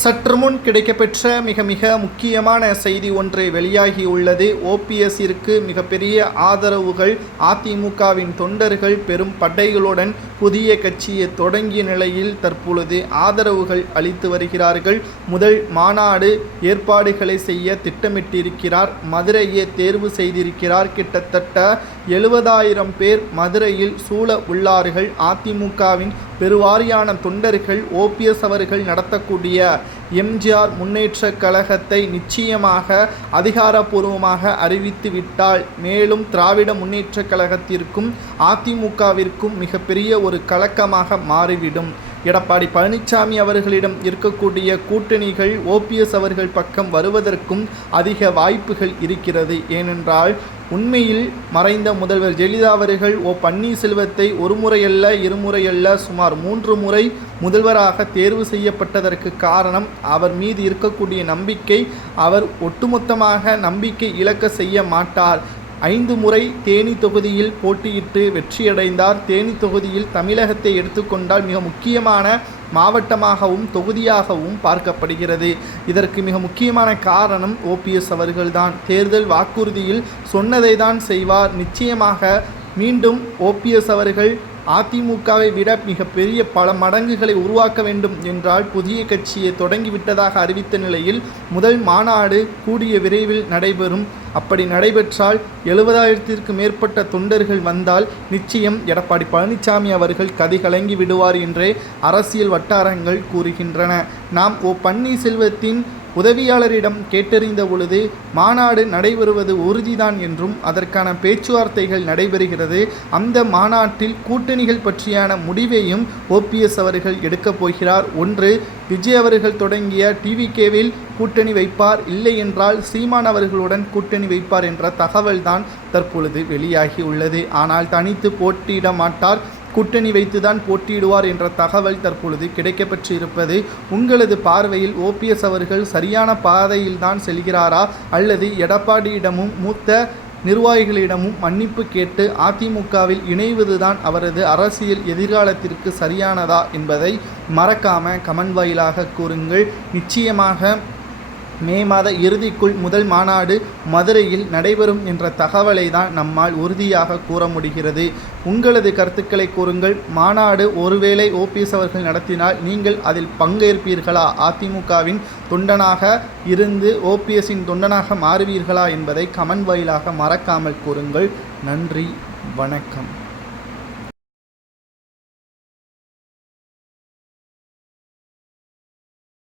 சற்று முன் கிடைக்கப்பெற்ற மிக மிக முக்கியமான செய்தி ஒன்று வெளியாகியுள்ளது ஓபிஎஸ்ஸிற்கு மிகப்பெரிய ஆதரவுகள் அதிமுகவின் தொண்டர்கள் பெரும் படைகளுடன் புதிய கட்சியை தொடங்கிய நிலையில் தற்பொழுது ஆதரவுகள் அளித்து வருகிறார்கள். முதல் மாநாடு ஏற்பாடுகளை செய்ய திட்டமிட்டிருக்கிறார். மதுரையை தேர்வு செய்திருக்கிறார். கிட்டத்தட்ட எழுபதாயிரம் பேர் மதுரையில் சூழ உள்ளார்கள். அதிமுகவின் பெருவாரியான தொண்டர்கள் ஓபிஎஸ் அவர்கள் நடத்தக்கூடிய எம்ஜிஆர் முன்னேற்ற கழகத்தை நிச்சயமாக அதிகாரப்பூர்வமாக அறிவித்து விட்டால் மேலும் திராவிட முன்னேற்ற கழகத்திற்கும் அதிமுகவிற்கும் மிகப்பெரிய ஒரு கலக்கமாக மாறிவிடும். எடப்பாடி பழனிசாமி அவர்களிடம் இருக்கக்கூடிய கூட்டணிகள் ஓபிஎஸ் அவர்கள் பக்கம் வருவதற்கும் அதிக வாய்ப்புகள் இருக்கிறது. ஏனென்றால் உண்மையில் மறைந்த முதல்வர் ஜெயலலிதா அவர்கள் ஓ பன்னீர்செல்வத்தை ஒரு முறையல்ல இருமுறையல்ல சுமார் மூன்று முறை முதல்வராக தேர்வு செய்யப்பட்டதற்கு காரணம் அவர் மீது இருக்கக்கூடிய நம்பிக்கை அவர் ஒட்டுமொத்தமாக நம்பிக்கை இழக்க செய்ய மாட்டார். ஐந்து முறை தேனி தொகுதியில் போட்டியிட்டு வெற்றியடைந்தார். தேனி தொகுதியில் தமிழகத்தை எடுத்துக்கொண்டால் மிக முக்கியமான மாவட்டமாகவும் தொகுதியாகவும் பார்க்கப்படுகிறது. இதற்கு மிக முக்கியமான காரணம் ஓபிஎஸ் அவர்கள்தான். தேர்தல் வாக்குறுதியில் சொன்னதை தான் செய்வார். நிச்சயமாக மீண்டும் ஓபிஎஸ் அவர்கள் அதிமுகவை விட மிக பெரிய பல மடங்குகளை உருவாக்க வேண்டும் என்றால் புதிய கட்சியை தொடங்கிவிட்டதாக அறிவித்த நிலையில் முதல் மாநாடு கூடிய விரைவில் நடைபெறும். அப்படி நடைபெற்றால் எழுபதாயிரத்திற்கு மேற்பட்ட தொண்டர்கள் வந்தால் நிச்சயம் எடப்பாடி பழனிசாமி அவர்கள் கதை கலங்கி விடுவார் என்றே அரசியல் வட்டாரங்கள் கூறுகின்றன. நாம் ஓ பன்னீர்செல்வத்தின் உதவியாளரிடம் கேட்டறிந்த பொழுது மாநாடு நடைபெறுவது உறுதிதான் என்றும் அதற்கான பேச்சுவார்த்தைகள் நடைபெறுகிறது. அந்த மாநாட்டில் கூட்டணிகள் பற்றியான முடிவையும் ஓபிஎஸ் அவர்கள் எடுக்கப் போகிறார். ஒன்று விஜய் அவர்கள் தொடங்கிய டிவிகேவில் கூட்டணி வைப்பார். இல்லை என்றால் சீமான் அவர்களுடன் கூட்டணி வைப்பார் என்ற தகவல்தான் தற்பொழுது வெளியாகி உள்ளது. ஆனால் தனித்து போட்டியிட மாட்டார். கூட்டணி வைத்துதான் போட்டியிடுவார் என்ற தகவல் தற்பொழுது கிடைக்கப்பெற்று இருப்பது உங்களது பார்வையில் ஓபிஎஸ் அவர்கள் சரியான பாதையில் தான் செல்கிறாரா? அல்லது எடப்பாடியிடமும் மூத்த நிர்வாகிகளிடமும் மன்னிப்பு கேட்டு அதிமுகவில் இணைவதுதான் அவரது அரசியல் எதிர்காலத்திற்கு சரியானதா என்பதை மறக்காம கமெண்ட் வாயிலாக கூறுங்கள். நிச்சயமாக மே மாத இறுதிக்குள் முதல் மாநாடு மதுரையில் நடைபெறும் என்ற தகவலை தான் நம்மால் உறுதியாக கூற முடிகிறது. உங்களது கருத்துக்களை கூறுங்கள். மாநாடு ஒருவேளை ஓபிஎஸ் அவர்கள் நடத்தினால் நீங்கள் அதில் பங்கேற்பீர்களா? அதிமுகவின் தொண்டனாக இருந்து ஓபிஎஸ்ஸின் தொண்டனாக மாறுவீர்களா என்பதை கமெண்ட் வாயிலாக மறக்காமல் கூறுங்கள். நன்றி. வணக்கம்.